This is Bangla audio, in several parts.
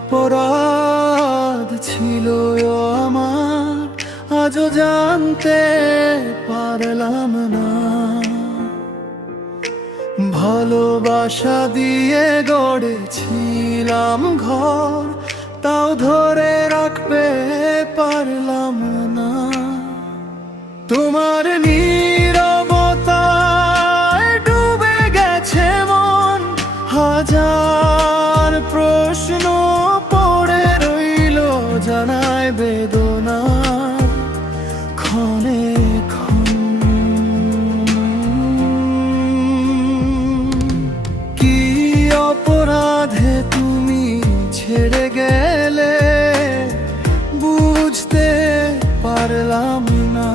অপরাধ ছিল আমার, আজও জানতে পারলাম না। ভালোবাসা দিয়ে গড়েছিলাম ঘর, তাও ধরে রাখবে পারলাম জানায় বেদনা ক্ষণে। কি অপরাধে তুমি ছেড়ে গেলে বুঝতে পারলাম না।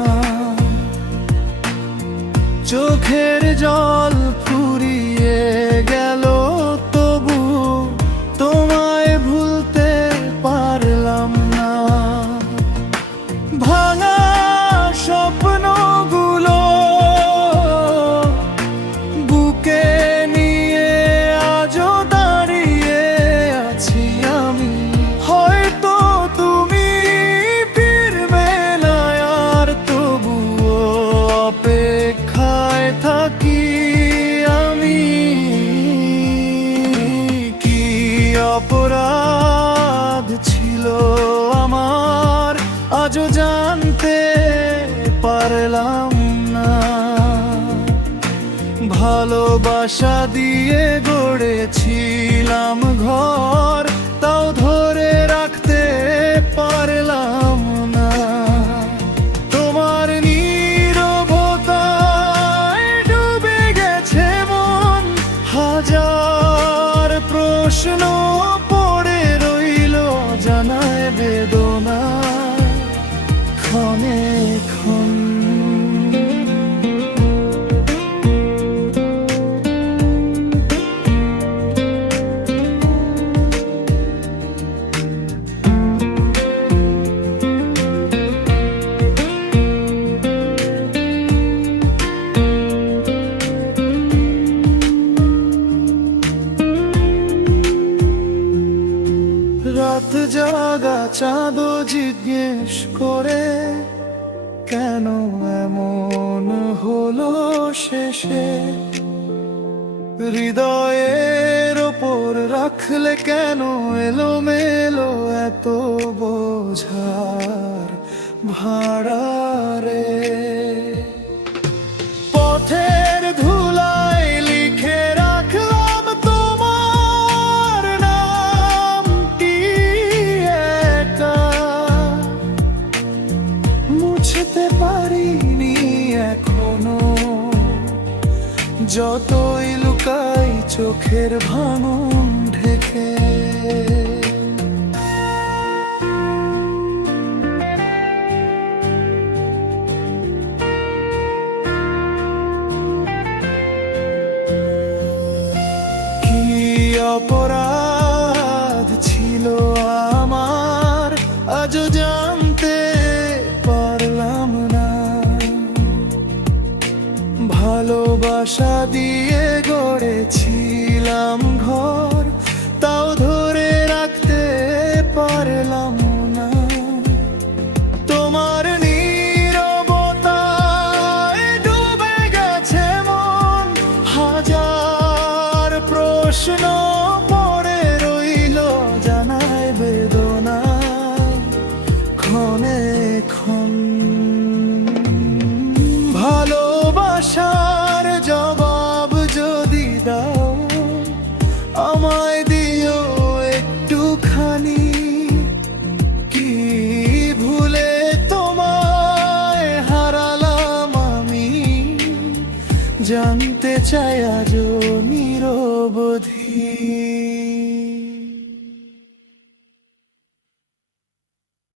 চোখের জল জানতে পারলাম না। ভালোবাসা দিয়ে গড়েছিলাম ঘর। রাত জাগা চাঁদ জিজ্ঞেস করে, কেন এমন হলো শেষে? হৃদয়ের ওপর রাখলে কেন এলো মেলো এত বোঝার ভাড়া? পারিনি এখনও। যতই লুকাই চোখের ভাঙন ঢেকে। কি অপরাধ National জানতে চায় আজ নিরবধি